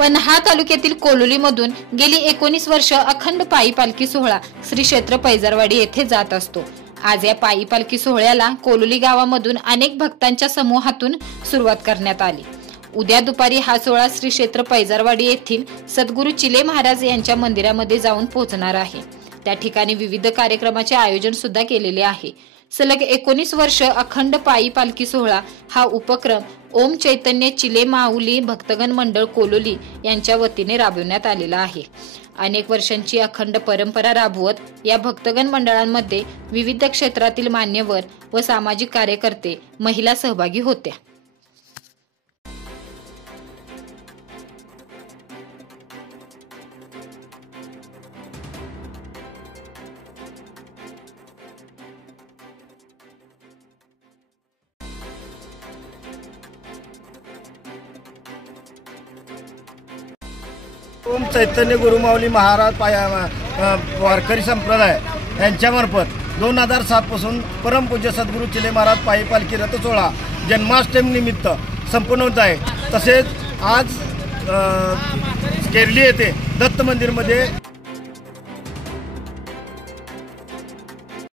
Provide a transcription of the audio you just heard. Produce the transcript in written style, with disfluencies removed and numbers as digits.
पन्हाळा तालुक्यातील कोलोलीमधून गेली 19 वर्ष अखंड पायी पालखी सोहळा श्री क्षेत्र पैजारवाडी येथे जात असतो। आज या पायी पालखी सोहळ्याला कोलोली गावामधून अनेक भक्तांच्या समूहातून सुरुवात करण्यात आली। उद्या दुपारी हा सोहळा श्री क्षेत्र पैजारवाडी येथील सद्गुरू चिले महाराज यांच्या मंदिरामध्ये जाऊन पोहोचणार आहे। त्या ठिकाणी विविध कार्यक्रमाचे आयोजन सुद्धा केलेले आहे। सलग 19 वर्ष अखंड पायी पालखी सोहळा हा उपक्रम ओम चैतन्य चिले माऊली भक्तगण मंडळ कोलोली यांच्या वतीने राबविण्यात आलेला आहे। अनेक वर्षांची अखंड परंपरा राबवत या भक्तगण मंडळांमध्ये विविध क्षेत्रातील मान्यवर व सामाजिक कार्यकर्ते महिला सहभागी होत्या। ओम चैतन्य गुरुमाऊली महाराज वारकरी संप्रदाय यांच्यामार्फत 2007 पासून परमपूज्य सद्गुरू चिले महाराज पायी पालखी रथ सोहळा जन्माष्टमी निमित्त संपन्न होत आहे। तसेच आज केरली येथे दत्त मंदिरमध्ये